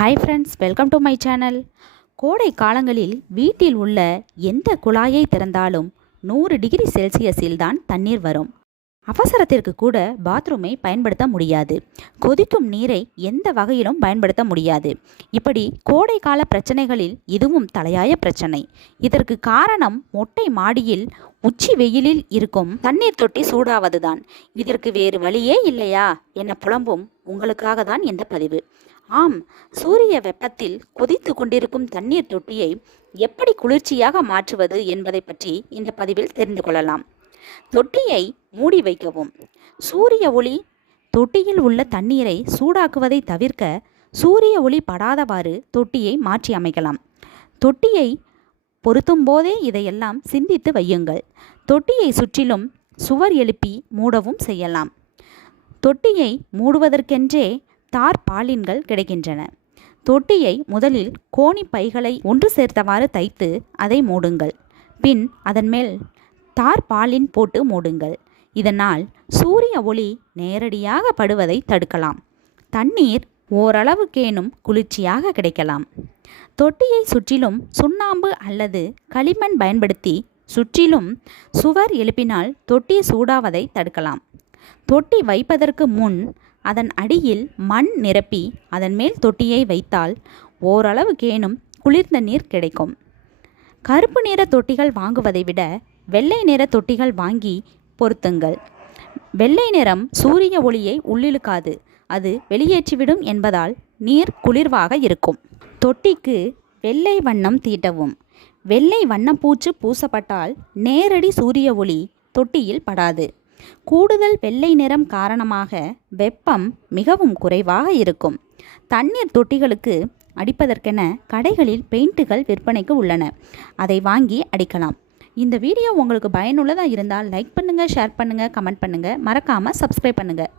Hi friends welcome to my channel கோடை காலங்களில் வீட்டில் உள்ள எந்த குழாயை திறந்தாலும் நூறு டிகிரி செல்சியஸில் தான் தண்ணீர் வரும். அவசரத்திற்கு கூட பாத்ரூமை பயன்படுத்த முடியாது. கொதிக்கும் நீரை எந்த வகையிலும் பயன்படுத்த முடியாது. இப்படி கோடை கால பிரச்சனைகளில் இதுவும் தலையாய பிரச்சனை. இதற்கு காரணம் மொட்டை மாடியில் உச்சி வெயிலில் இருக்கும் தண்ணீர் தொட்டி சூடாவதுதான். இதற்கு வேறு வழியே இல்லையா? என புலம்பும் உங்களுக்காக தான் இந்த பதிவு. ஆம் சூரிய வெப்பத்தில் கொதித்து கொண்டிருக்கும் தண்ணீர் தொட்டியை எப்படி குளிர்ச்சியாக மாற்றுவது என்பதை பற்றி இந்த பதிவில் தெரிந்து கொள்ளலாம். தொட்டியை மூடி வைக்கவும். சூரிய ஒளி தொட்டியில் உள்ள தண்ணீரை சூடாக்குவதை தவிர்க்க சூரிய ஒளி படாதவாறு தொட்டியை மாற்றி அமைக்கலாம். தொட்டியை பொருத்தும் போதே இதையெல்லாம் சிந்தித்து வையுங்கள். தொட்டியை சுற்றிலும் சுவர் எழுப்பி மூடவும் செய்யலாம். தொட்டியை மூடுவதற்கென்றே தார் பாலின்கள் கிடைக்கின்றன. தொட்டியை முதலில் கோணி பைகளை ஒன்று சேர்த்தவாறு தைத்து அதை மூடுங்கள். பின் அதன் மேல் தார் பாலின் போட்டு மூடுங்கள். இதனால் சூரிய ஒளி நேரடியாக படுவதை தடுக்கலாம். தண்ணீர் ஓரளவுக்கேனும் குளிர்ச்சியாக கிடைக்கலாம். தொட்டியை சுற்றிலும் சுண்ணாம்பு அல்லது களிமண் பயன்படுத்தி சுற்றிலும் சுவர் எழுப்பினால் தொட்டி சூடாவதை தடுக்கலாம். தொட்டி வைப்பதற்கு முன் அதன் அடியில் மண் நிரப்பி அதன் மேல் தொட்டியை வைத்தால் ஓரளவுக்கேனும் குளிர்ந்த நீர் கிடைக்கும். கருப்பு நிற தொட்டிகள் வாங்குவதை விட வெள்ளை நிற தொட்டிகள் வாங்கி பொருத்துங்கள். வெள்ளை நிறம் சூரிய ஒளியை உள்ளிழுக்காது. அது வெளியேற்றிவிடும் என்பதால் நீர் குளிர்வாக இருக்கும். தொட்டிக்கு வெள்ளை வண்ணம் தீட்டவும். வெள்ளை வண்ணப்பூச்சு பூசப்பட்டால் நேரடி சூரிய ஒளி தொட்டியில் படாது. கூடுதல் வெள்ளை நிறம் காரணமாக வெப்பம் மிகவும் குறைவாக இருக்கும். தண்ணீர் தொட்டிகளுக்கு அடிப்பதற்கென கடைகளில் பெயிண்ட்டுகள் விற்பனைக்கு உள்ளன. அதை வாங்கி அடிக்கலாம். இந்த வீடியோ உங்களுக்கு பயனுள்ளதாக இருந்தால் லைக் பண்ணுங்கள் ஷேர் பண்ணுங்கள் கமெண்ட் பண்ணுங்கள் மறக்காமல் சப்ஸ்கிரைப் பண்ணுங்கள்